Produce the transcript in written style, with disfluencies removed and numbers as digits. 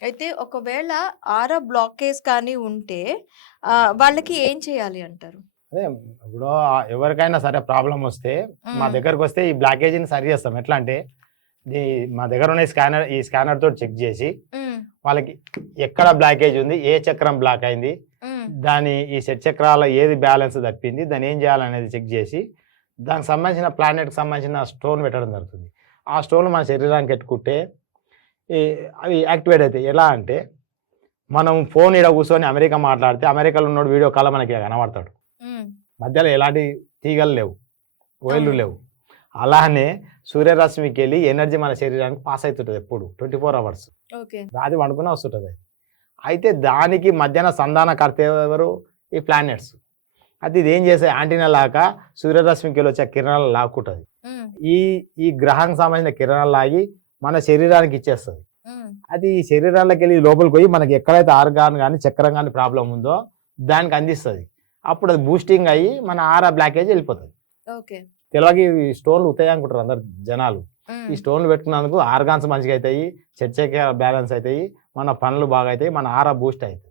అయితే ఒకవేళ ఆరా బ్లాకేజ్ కానీ ఉంటే వాళ్ళకి ఏం చేయాలి అంటారు? అదే ఇప్పుడు ఎవరికైనా సరే ప్రాబ్లమ్ వస్తే మా హ్మ్. దగ్గరకొస్తే ఈ బ్లాకేజీని సరి చేస్తాం. ఎట్లా అంటే మా దగ్గర ఉన్న ఈ స్కానర్ తోటి చెక్ చేసి హ్మ్. వాళ్ళకి ఎక్కడ బ్లాకేజ్ ఉంది, ఏ చక్రం బ్లాక్ అయింది, హ్మ్. ఈ షట్ చక్రాల ఏది బ్యాలెన్స్ తప్పింది, దాన్ని ఏం చేయాలనేది చెక్ చేసి దానికి సంబంధించిన ప్లానెట్‌కి సంబంధించిన స్టోన్ పెట్టడం జరుగుతుంది. ఆ స్టోన్ మన శరీరానికి ఎట్టుకుంటే ఈ అవి యాక్టివేట్ అయితాయి. ఎలా అంటే మనం ఫోన్ ఈడ కూర్చొని అమెరికా మాట్లాడితే అమెరికాలో ఉన్నోడు వీడియో కాల్‌లో మనకి కనబడతాడు. హ్మ్. మధ్యలో ఎలాంటి తీగలు లేవు, వైర్లు అవును. లేవు. అలానే సూర్యరశ్మికెళ్ళి ఎనర్జీ మన శరీరానికి పాస్ అయితుంటది ఎప్పుడు 24 అవర్స్. ఓకే. రాత్రి పండుకున్నా వస్తుంటదది. అయితే దానికి మధ్యన సంధానకర్త ఎవరు? ఈ ప్లానెట్స్. అయితే ఇదేం చేస్తాయి యాంటీనా లాగా సూర్యరశ్మికెళ్ళొచ్చే కిరణాలు లాక్కుంటది. హ్మ్. ఈ ఈ గ్రహానికి సంబంధించిన కిరణాలు లాగి మన శరీరానికి ఇచ్చేస్తది. హ్మ్. అది ఈ శరీరాల్లోకెళ్ళి లోపలికి పోయి మనకి ఎక్కడైతే ఆర్గాన్ గాని, చక్రం గాని ప్రాబ్లమ్ ఉందో దానికి అందిస్తది. అప్పుడు అది బూస్టింగ్ అయ్యి మన ఆరా బ్లాకేజ్ ఎళ్ళిపోతది. ఓకే. తెలవక ఈ స్టోన్‌లు ఉత్తయి అనుకుంటారు అందరు జనాలు. ఈ హ్మ్. స్టోన్‌లు పెట్టుకున్నందుకు ఆర్గాన్స్ మంచిగా అయితాయి, చర్చకే బ్యాలెన్స్ అయితాయి, మన పనులు బాగా అయితాయి, మన ఆరా బూస్ట్ అయితది.